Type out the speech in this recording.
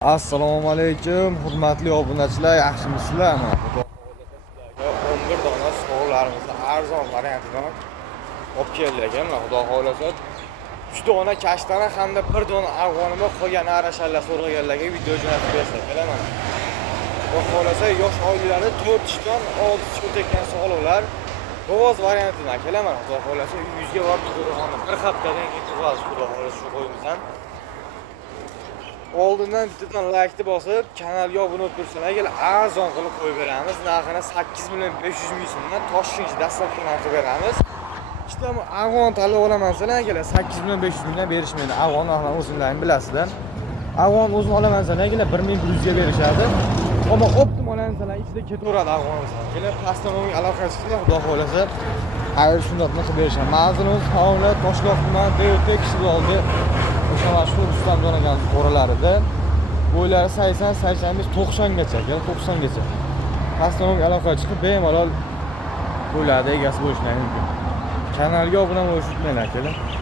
Assalomu alaykum, hurmatli obunachilar, yaxshimisizlarmi? Xudo xohlasa 11 dona sovg'alarimizni arzon variantidan olib keldik ekan. Xudo xohlasa 3 dona kashtana hamda 1 dona afg'onimi qolgan arashalla so'raganlarga video jo'natib bersak bilaman. Xudo xohlasa yosh oilalarda 4 ishdan 6 ish o'tayotgan sog'liqlar bo'g'oz variantidan kelaman. Xudo xohlasa 100 ga borib turg'ani bir haftadan keyin turg'az. Xudo xohlasa shu qo'yimizdan oldindan bittadan like bosib, kanalga obuna bo'lib tursanlar, agar arzon qilib qo'yib beramiz. Narxini 8 million 500 ming so'mdan Toshkent dastlabki narxi beramiz. Ikkita afg'on tanlab olaman sanlar, agar 8 million 500 mingdan berishmaydi. Afg'on narxini o'zingizlar bilasizlar. Afg'on o'zini olaman sanlar, agar 1100 ga berishadi. Ammo optim olaman sanlar, ichida ketaveradi afg'on. Kelar pastanoming aloqasi qilib, xudo xohlasa, ayr shundoq qilib berishadi. Ma'zurimiz Xonlar Toshloq tuman DOT kishi oldi. O'sha mashhur Rustam Donagan qo'ralarida bo'ylari 80, 85, 90 gacha, 90 gacha. Pastanomga aloqa chiqib bemalol qo'ylarda egasi bo'lishlari mumkin. Kanalga obuna bo'lishni unutmanglar, aka.